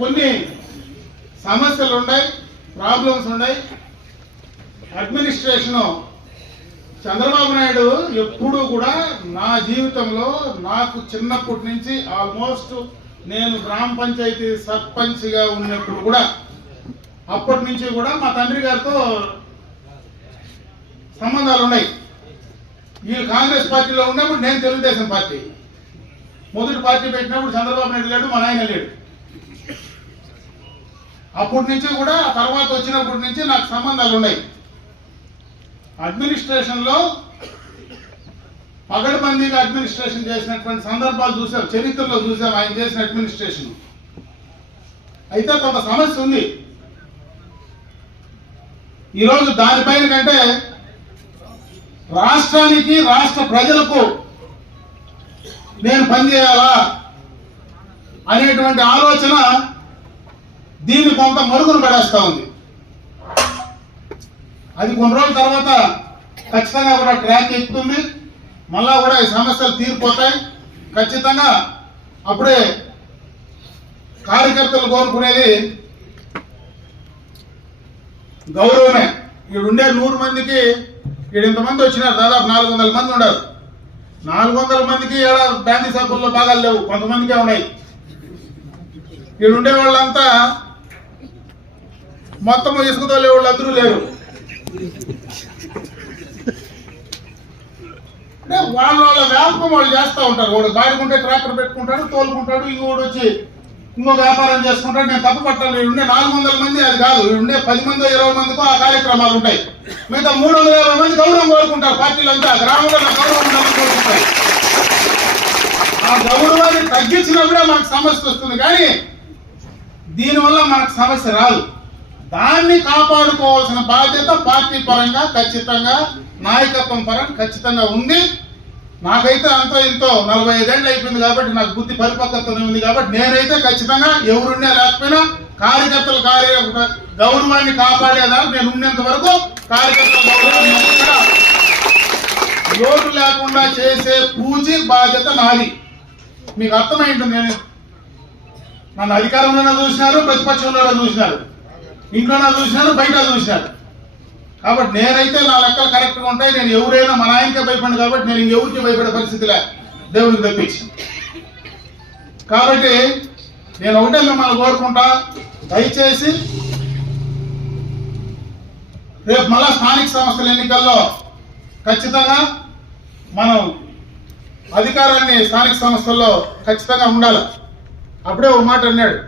కొన్ని సమస్యలు ఉన్నాయి. ప్రాబ్లమ్స్ ఉన్నాయి అడ్మినిస్ట్రేషను చంద్రబాబు నాయుడు ఎప్పుడూ కూడా నా జీవితంలో నాకు చిన్నప్పటి నుంచి ఆల్మోస్ట్ నేను గ్రామ పంచాయతీ సర్పంచ్గా ఉన్నప్పుడు కూడా అప్పటి నుంచి కూడా మా తండ్రి గారితో సంబంధాలు ఉన్నాయి వీళ్ళు కాంగ్రెస్ పార్టీలో ఉన్నప్పుడు నేను తెలుగుదేశం పార్టీ. మొదటి పార్టీ పెట్టినప్పుడు చంద్రబాబు నాయుడు లేడు మా నాయన లేడు. అప్పటి నుంచి కూడా ఆ తర్వాత వచ్చినప్పటి నుంచి నాకు సంబంధాలు ఉన్నాయి. అడ్మినిస్ట్రేషన్లో పగడబందీగా అడ్మినిస్ట్రేషన్ చేసినటువంటి సందర్భాలు చూసాం చరిత్రలో చూసాం ఆయన చేసిన అడ్మినిస్ట్రేషన్ అయితే కొంత సమస్య ఉంది. ఈరోజు దానిపైన కంటే రాష్ట్రానికి రాష్ట్ర ప్రజలకు నేను పనిచేయాలా అనేటువంటి ఆలోచన దీన్ని కొంత మరుగున పడేస్తా ఉంది. అది కొన్ని రోజుల తర్వాత ఖచ్చితంగా కూడా ట్రాక్ ఎక్కుతుంది. మళ్ళా కూడా ఈ సమస్యలు తీరిపోతాయి. ఖచ్చితంగా అప్పుడే కార్యకర్తలు కోరుకునేది గౌరవమే. ఇక్కడ ఉండే నూరు మందికి ఇక్కడ ఇంతమంది వచ్చినారు దాదాపు నాలుగు వందల మంది ఉన్నారు. నాలుగు వందల మందికి ఏడ బ్యాండీ సభల్లో భాగాలు లేవు. కొంతమందికే ఉన్నాయి. ఇక్కడ ఉండే వాళ్ళంతా మొత్తం ఇసుకతో వాళ్ళు అందరూ లేరు అంటే వాళ్ళ వాళ్ళ వ్యాపకం వాళ్ళు చేస్తూ ఉంటారు. వాడు బాడుకుంటే ట్రాక్టర్ పెట్టుకుంటాడు తోలుకుంటాడు ఇంకోటి వచ్చి ఇంకో వ్యాపారం చేసుకుంటాడు. నేను తప్పు పట్టాను. ఉండే నాలుగు వందల మంది అది కాదు. ఉండే పది మంది ఇరవై మందికో ఆ కార్యక్రమాలు ఉంటాయి. మిగతా మూడు వందల యాభై మంది గౌరవం కోరుకుంటారు. పార్టీలంతా గ్రామంలో గౌరవం ఉండాలని కోరుకుంటారు. ఆ గౌరవాన్ని తగ్గించినప్పుడే మనకు సమస్య వస్తుంది. కానీ దీనివల్ల మనకు సమస్య రాదు. దాన్ని కాపాడుకోవాల్సిన బాధ్యత పార్టీ పరంగా ఖచ్చితంగా నాయకత్వం పరంగా ఖచ్చితంగా ఉంది. నాకైతే అంతో ఇంతో నలభై ఐదేళ్ళు అయిపోయింది కాబట్టి నాకు బుద్ధి పరిపక్వత ఉంది కాబట్టి నేనైతే ఖచ్చితంగా ఎవరున్నా లేకపోయినా కార్యకర్తల కార్య గౌరవాన్ని కాపాడేదాన్ని నేను ఉన్నంత వరకు కార్యకర్తల గౌరవాన్ని లోటు లేకుండా చేసే పూజి బాధ్యత నాది. మీకు అర్థమైంది నేను నన్ను అధికారంలోనే చూసినారు ప్రతిపక్షంలోనే చూసినారు. ఇంట్లోనే చూసినారు బయట చూసినారు. కాబట్టి నేనైతే నా లెక్కలు కరెక్ట్గా ఉంటాయి. నేను ఎవరైనా మా నాయనకే భయపడి కాబట్టి నేను ఇంకెవరికి భయపడే పరిస్థితి లే దేవునికి తప్పించి కాబట్టి నేను ఒకటే మిమ్మల్ని కోరుకుంటా దయచేసి రేపు మళ్ళా స్థానిక సంస్థల ఎన్నికల్లో ఖచ్చితంగా మనం అధికారాన్ని స్థానిక సంస్థల్లో ఖచ్చితంగా ఉండాలి. అప్పుడే ఒక మాట అన్నాడు.